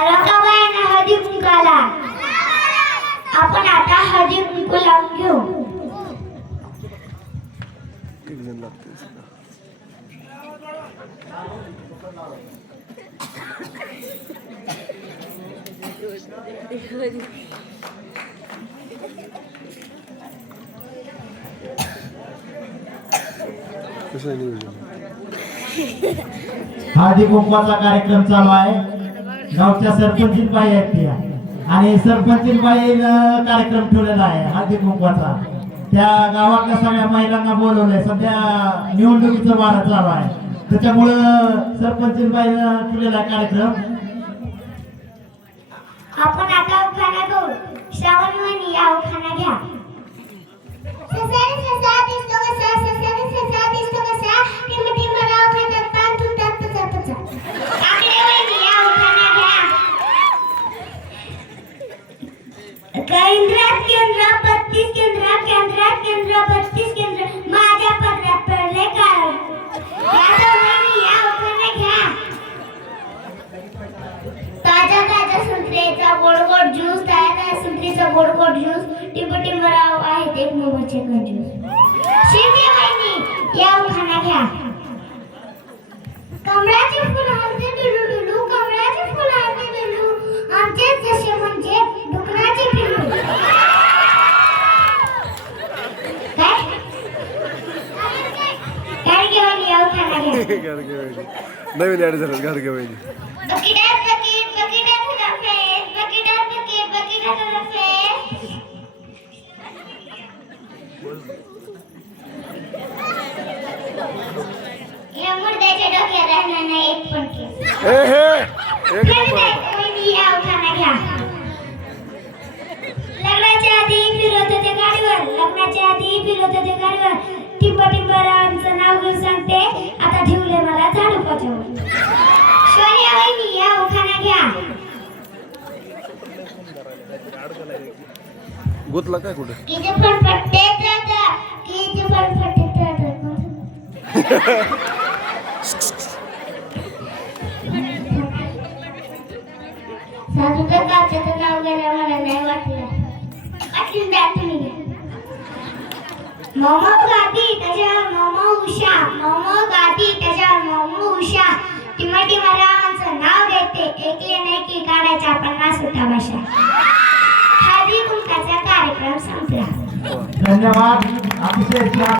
अलकाबाईंना हळदी कुंकाला आपण आता हळदी कुंकू लावून घेऊ. हळदी कुंकवाचा कार्यक्रम चालू आहे. गावच्या सरपंचीबाई आहेत त्या आणि सरपंचीबाई कार्यक्रम ठेवलेला आहे हळदी कुंकवाचा. त्या गावातल्या सगळ्या महिलांना बोलवलंय. सध्या निवडणुकीचं वारं चालू आहे त्याच्यामुळं सरपंचीबाईला ठेवलेला कार्यक्रम. आपण आता उखाणा करू. श्रावण महिने या उखाणा घ्या. ससारी ससा दिसतो कसा, ससारी ससा दिसतो कसा, टिम टिम राव खातात पान तुटतात पचा पचा. आकडे महिने या उखाणा घ्या. केंद्रात केंद्र 32 केंद्र, केंद्रात केंद्र 32 केंद्र, माझ्या पदरात पडले काय. या महिने या उखाणा घ्या. ताजा ताजा संत्र्याचा गोड गोड ज्यूस, ताजा ताजा संत्र्याचा गोड गोड ज्यूस, टिंब टिंब राव आहेत एक नंबरचे कंजूस. शिंदे वहिनी या उखाणा घ्या. कमळाचे फुल हलते डुलू डुलू, कमळाचे फुल हलते डुलू, आमचेच जसे म्हणजे डुकराचे पिल्लू. काय गाडगे वहिनी या उखाणा घ्या. नवीन ऍड झालं गाडगे वहिनी. बकीटात बकीट, बकीटात रफेस, बकीटात बकीट, बकीटात रफेस. या मुर्द्याच्या डोक्यात राहणार नाही एक पण केस. वहिनी या उखाणा घ्या. लग्नाच्या आधी फिरत होते गाडीवर, लग्नाच्या आधी फिरत होते गाडीवर, टिंब टिंब रावांचं नाव घेऊन सांगते आता ठेवले मला झाडू पाठवून. शौर्या वहिनी या उखाणा घ्या. गुतला काय कुठे किती पण फटते दादा, किती पण फटते दादा. सासूचं काचाचं नाव घ्यायला मला नाही वाटलं. वाटलं द्या तुम्ही घ्या. मोमो गाती त्याच्यावर मोमो उषा, मोमो गाती त्याच्यावर मोमो उषा, टिमा टिमा रावांचं नाव घेते, ऐकले नाही की काढायच्या 50 उठा भाषा. हळदी कुंकाचा कार्यक्रम संपला. धन्यवाद. अतिशय